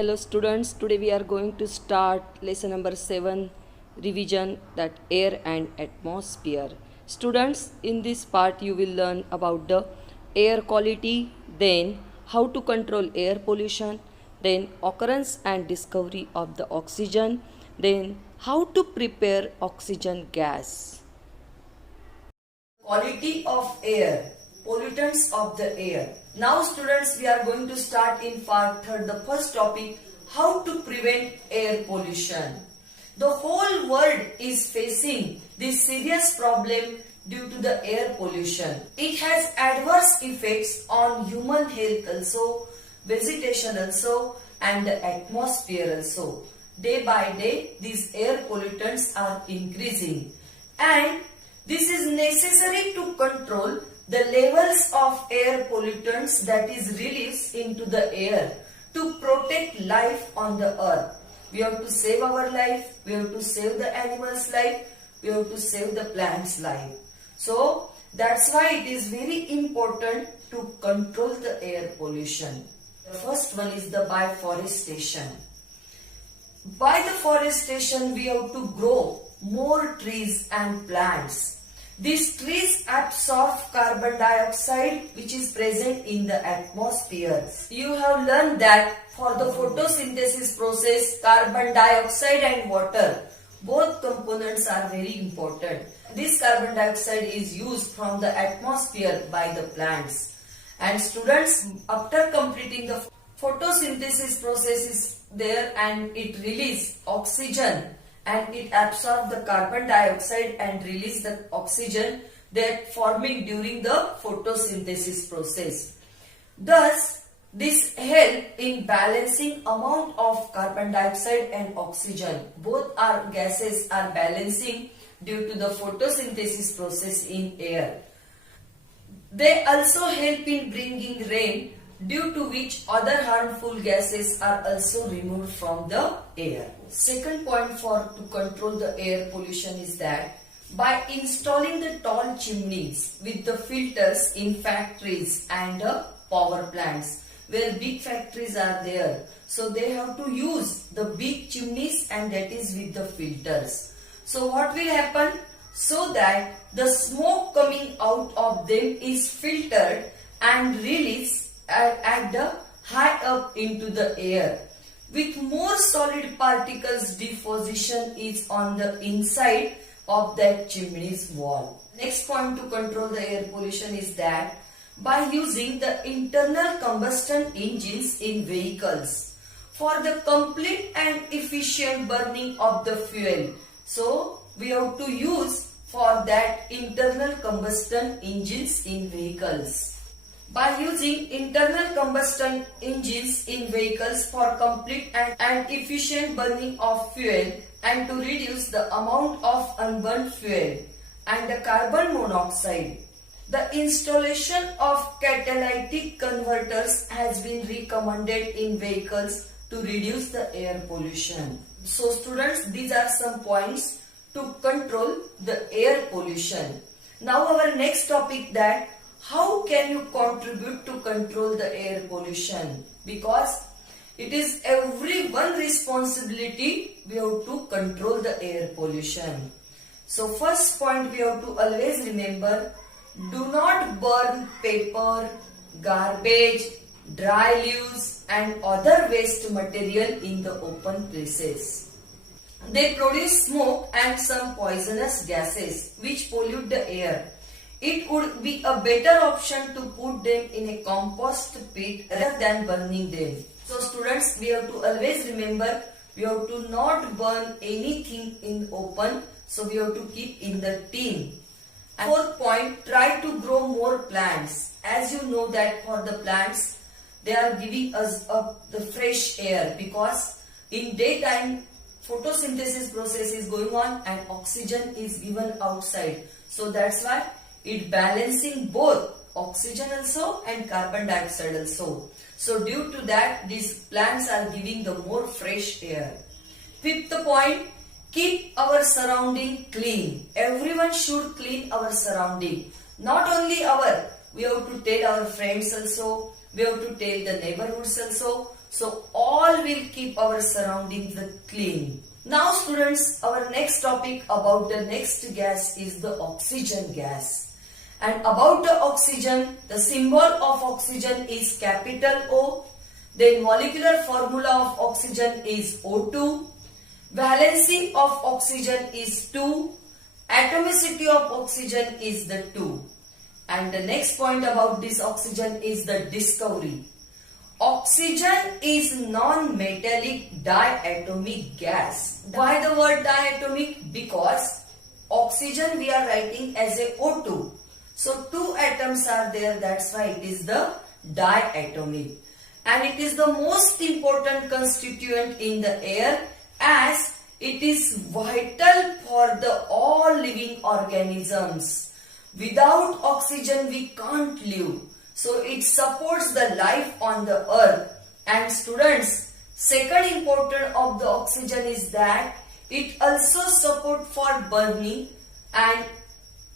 Hello students, today we are going to start lesson number 7 revision, that air and atmosphere. Students, in this part you will learn about the air quality, then how to control air pollution, then occurrence and discovery of the oxygen, then how to prepare oxygen gas. Quality of air, pollutants of the air. Now students, we are going to start in part 3rd, the first topic, how to prevent air pollution. The whole world is facing this serious problem due to the air pollution. It has adverse effects on human health also, vegetation also, and the atmosphere also. Day by day, these air pollutants are increasing, and this is necessary to control the levels of air pollutants that is released into the air to protect life on the earth. We have to save our life, we have to save the animals' life, we have to save the plants' life. So that's why it is very important to control the air pollution. The first one is the bioforestation. By the forestation, we have to grow more trees and plants. These trees absorb carbon dioxide which is present in the atmosphere. You have learned that for the photosynthesis process, carbon dioxide and water, both components are very important. This carbon dioxide is used from the atmosphere by the plants. And students, after completing the photosynthesis process is there and it releases oxygen, and it absorbs the carbon dioxide and release the oxygen that forming during the photosynthesis process. Thus, this help in balancing amount of carbon dioxide and oxygen. Both our gases are balancing due to the photosynthesis process in air. They also help in bringing rain, due to which other harmful gases are also removed from the air. Second point for to control the air pollution is that by installing the tall chimneys with the filters in factories and power plants, where big factories are there, so they have to use the big chimneys and that is with the filters. So what will happen? So that the smoke coming out of them is filtered and released at the high up into the air. With more solid particles, deposition is on the inside of that chimney's wall. Next point to control the air pollution is that by using the internal combustion engines in vehicles for the complete and efficient burning of the fuel. So we have to use for that internal combustion engines in vehicles. By using internal combustion engines in vehicles for complete and efficient burning of fuel and to reduce the amount of unburned fuel and the carbon monoxide, the installation of catalytic converters has been recommended in vehicles to reduce the air pollution. So students, these are some points to control the air pollution. Now our next topic, that how can you contribute to control the air pollution? Because it is everyone's responsibility, we have to control the air pollution. So first point we have to always remember, do not burn paper, garbage, dry leaves and other waste material in the open places. They produce smoke and some poisonous gases which pollute the air. It would be a better option to put them in a compost pit rather than burning them. So students, we have to always remember, we have to not burn anything in open. So we have to keep in the tin. And fourth point, try to grow more plants. As you know that for the plants, they are giving us the fresh air, because in daytime photosynthesis process is going on and oxygen is given outside. So that's why it balancing both oxygen also and carbon dioxide also. So due to that, these plants are giving the more fresh air. Fifth point, keep our surrounding clean. Everyone should clean our surrounding. Not only we have to tell our friends also, we have to tell the neighborhoods also. So all will keep our surroundings clean. Now students, our next topic about the next gas is the oxygen gas. And about the oxygen, the symbol of oxygen is capital O. Then molecular formula of oxygen is O2. Valency of oxygen is 2. Atomicity of oxygen is the 2. And the next point about this oxygen is the discovery. Oxygen is non-metallic diatomic gas. Why the word diatomic? Because oxygen we are writing as a O2. So 2 atoms are there, that's why it is the diatomic. And it is the most important constituent in the air as it is vital for the all living organisms. Without oxygen we can't live. So it supports the life on the earth. And students, second important of the oxygen is that it also support for burning and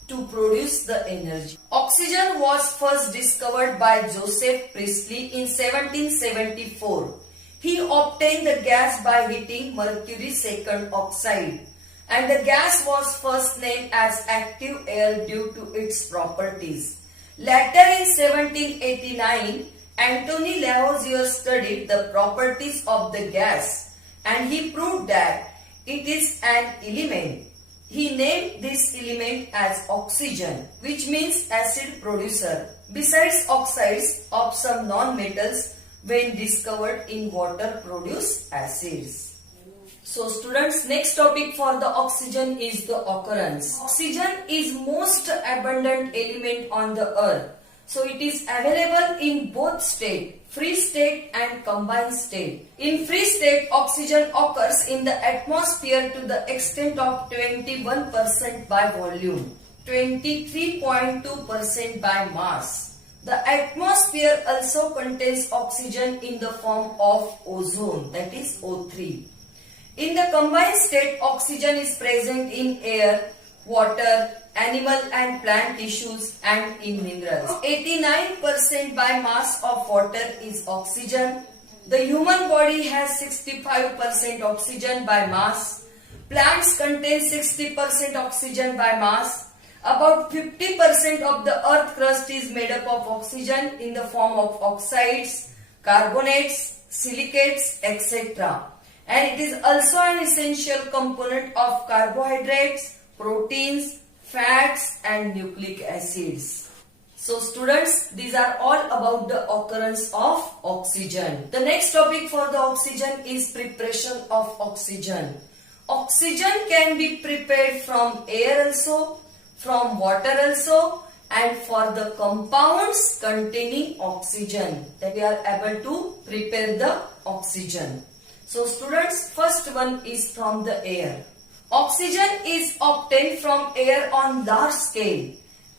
to produce the energy. Oxygen was first discovered by Joseph Priestley in 1774. He obtained the gas by heating mercury second oxide, and the gas was first named as active air due to its properties. Later in 1789, Anthony Lavoisier studied the properties of the gas and he proved that it is an element. He named this element as oxygen, which means acid producer. Besides oxides of some non-metals, when discovered in water, produce acids. So students, next topic for the oxygen is the occurrence. Oxygen is most abundant element on the earth. So it is available in both state, free state and combined state. In free state, oxygen occurs in the atmosphere to the extent of 21% by volume, 23.2% by mass. The atmosphere also contains oxygen in the form of ozone, that is O3. In the combined state, oxygen is present in air, water, animal and plant tissues and in minerals. 89% by mass of water is oxygen. The human body has 65% oxygen by mass. Plants contain 60% oxygen by mass. About 50% of the earth crust is made up of oxygen in the form of oxides, carbonates, silicates, etc. And it is also an essential component of carbohydrates, proteins, fats and nucleic acids. So students, these are all about the occurrence of oxygen. The next topic for the oxygen is preparation of oxygen. Oxygen can be prepared from air also, from water also, and for the compounds containing oxygen that we are able to prepare the oxygen. So students, first one is from the air. Oxygen is obtained from air on large scale.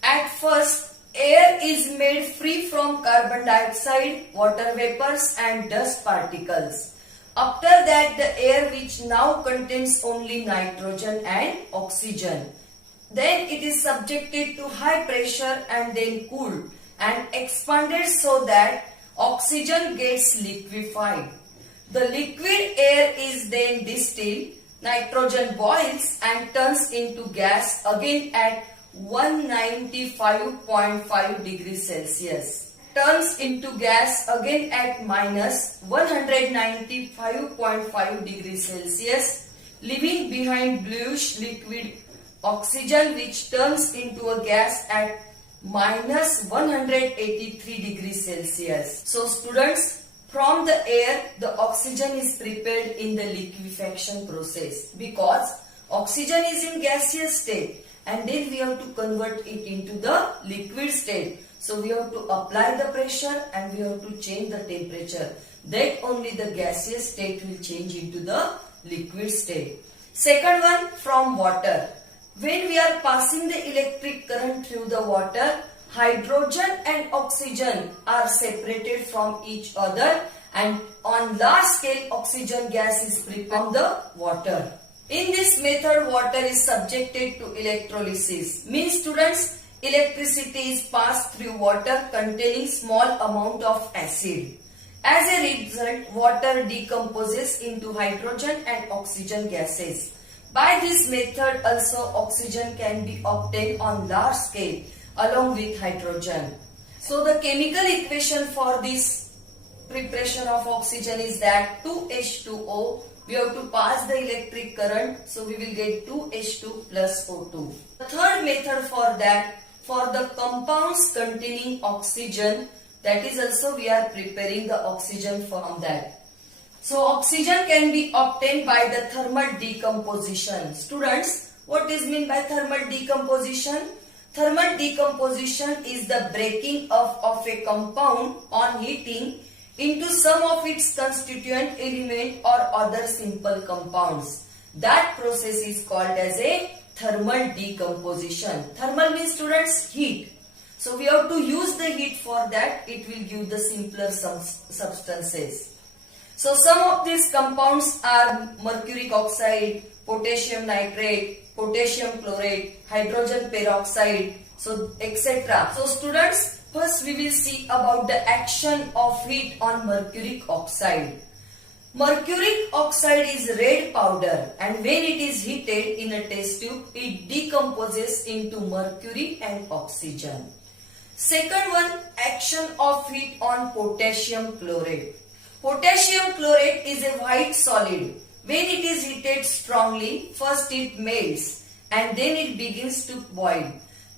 At first, air is made free from carbon dioxide, water vapors and dust particles. After that, the air which now contains only nitrogen and oxygen. Then it is subjected to high pressure and then cooled and expanded so that oxygen gets liquefied. The liquid air is then distilled, nitrogen boils and turns into gas again at 195.5 degrees Celsius. Turns into gas again at minus 195.5 degrees Celsius, leaving behind bluish liquid oxygen which turns into a gas at minus 183 degrees Celsius. So students, from the air, the oxygen is prepared in the liquefaction process because oxygen is in gaseous state and then we have to convert it into the liquid state. So we have to apply the pressure and we have to change the temperature. Then only the gaseous state will change into the liquid state. Second one, from water. When we are passing the electric current through the water, hydrogen and oxygen are separated from each other and on large scale oxygen gas is prepared from the water. In this method, water is subjected to electrolysis. Means students, electricity is passed through water containing small amount of acid. As a result, water decomposes into hydrogen and oxygen gases. By this method also oxygen can be obtained on large scale along with hydrogen. So the chemical equation for this preparation of oxygen is that 2H2O, we have to pass the electric current, so we will get 2H2 plus O2. The third method for that, for the compounds containing oxygen, that is also we are preparing the oxygen from that. So oxygen can be obtained by the thermal decomposition. Students, what is meant by thermal decomposition? Thermal decomposition is the breaking up of a compound on heating into some of its constituent element or other simple compounds. That process is called as a thermal decomposition. Thermal means, students, heat. So we have to use the heat for that. It will give the simpler substances. So some of these compounds are mercuric oxide, potassium nitrate, potassium chlorate, hydrogen peroxide, so etc. So students, first we will see about the action of heat on mercuric oxide. Mercuric oxide is red powder, and when it is heated in a test tube, it decomposes into mercury and oxygen. Second one, action of heat on potassium chlorate. Potassium chlorate is a white solid. When it is heated strongly, first it melts and then it begins to boil,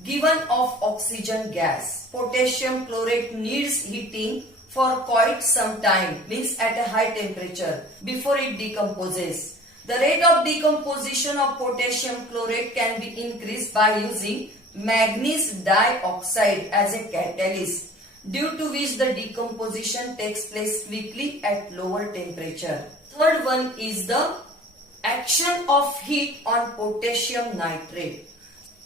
given off oxygen gas. Potassium chlorate needs heating for quite some time, means at a high temperature, before it decomposes. The rate of decomposition of potassium chlorate can be increased by using manganese dioxide as a catalyst, due to which the decomposition takes place quickly at lower temperature. Third one is the action of heat on potassium nitrate.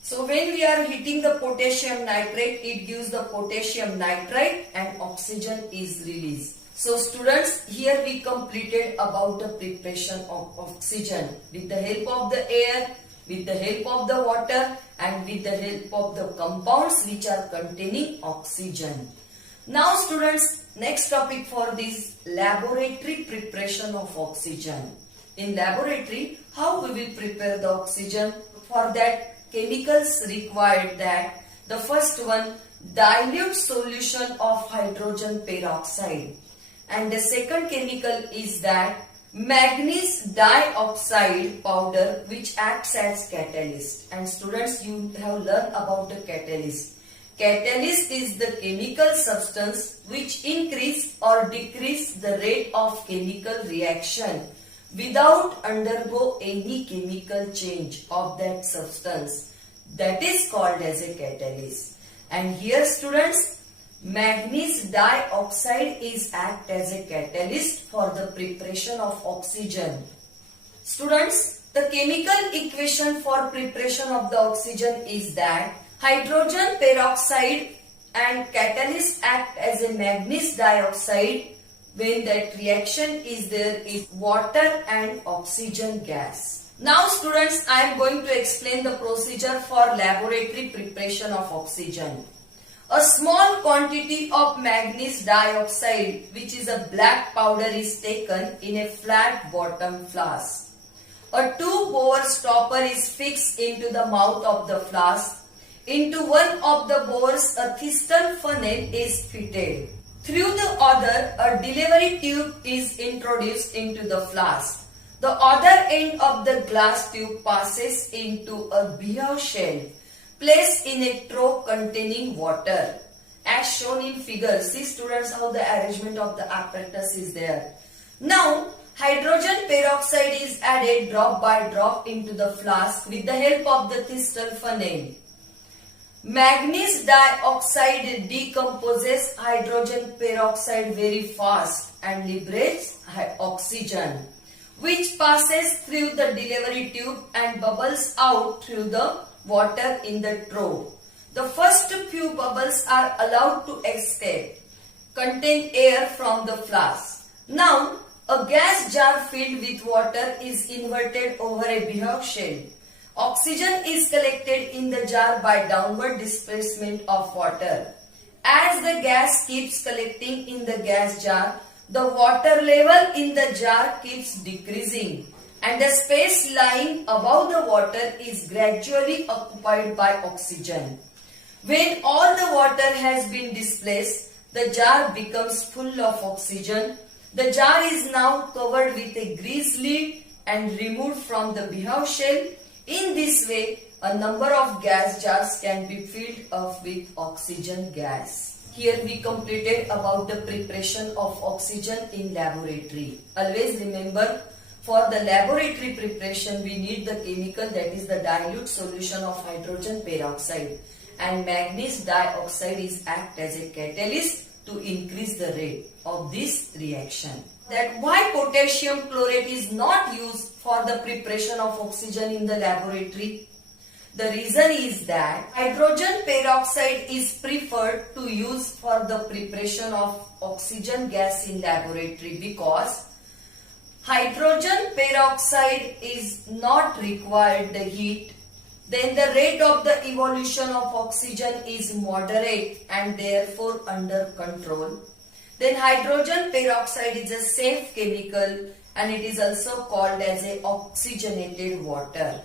So when we are heating the potassium nitrate, it gives the potassium nitrite and oxygen is released. So students, here we completed about the preparation of oxygen with the help of the air, with the help of the water, and with the help of the compounds which are containing oxygen. Now students, next topic for this, laboratory preparation of oxygen. In laboratory, how we will prepare the oxygen? For that, chemicals required that the first one, dilute solution of hydrogen peroxide, and the second chemical is that manganese dioxide powder, which acts as catalyst. And students, you have learned about the catalyst. Catalyst is the chemical substance which increase or decrease the rate of chemical reaction without undergo any chemical change of that substance. That is called as a catalyst. And here students, manganese dioxide is act as a catalyst for the preparation of oxygen. Students, the chemical equation for preparation of the oxygen is that hydrogen peroxide and catalyst act as a manganese dioxide. When that reaction is there, is water and oxygen gas. Now students, I am going to explain the procedure for laboratory preparation of oxygen. A small quantity of manganese dioxide, which is a black powder, is taken in a flat bottom flask. A two-bore stopper is fixed into the mouth of the flask. Into one of the bores, a thistle funnel is fitted. Through the other, a delivery tube is introduced into the flask. The other end of the glass tube passes into a beer shell placed in a trough containing water. As shown in figure, see students how the arrangement of the apparatus is there. Now, hydrogen peroxide is added drop by drop into the flask with the help of the thistle funnel. Manganese dioxide decomposes hydrogen peroxide very fast and liberates oxygen, which passes through the delivery tube and bubbles out through the water in the trough. The first few bubbles are allowed to escape, contain air from the flask. Now, a gas jar filled with water is inverted over a beer shell. Oxygen is collected in the jar by downward displacement of water. As the gas keeps collecting in the gas jar, the water level in the jar keeps decreasing and the space lying above the water is gradually occupied by oxygen. When all the water has been displaced, the jar becomes full of oxygen. The jar is now covered with a grease lid and removed from the beehive shell. In this way, a number of gas jars can be filled up with oxygen gas. Here we completed about the preparation of oxygen in laboratory. Always remember, for the laboratory preparation we need the chemical, that is the dilute solution of hydrogen peroxide, and manganese dioxide is act as a catalyst to increase the rate of this reaction. That why potassium chlorate is not used for the preparation of oxygen in the laboratory? The reason is that hydrogen peroxide is preferred to use for the preparation of oxygen gas in laboratory because hydrogen peroxide is not required the heat. Then the rate of the evolution of oxygen is moderate and therefore under control. Then hydrogen peroxide is a safe chemical and it is also called as a oxygenated water.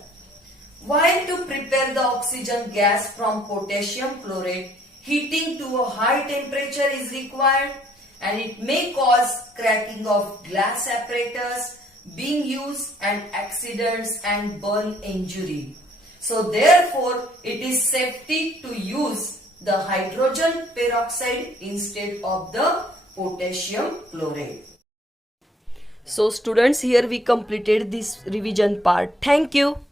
While to prepare the oxygen gas from potassium chlorate, heating to a high temperature is required and it may cause cracking of glass apparatus being used and accidents and burn injury. So therefore, it is safety to use the hydrogen peroxide instead of the potassium chlorate. So students, here we completed this revision part. Thank you.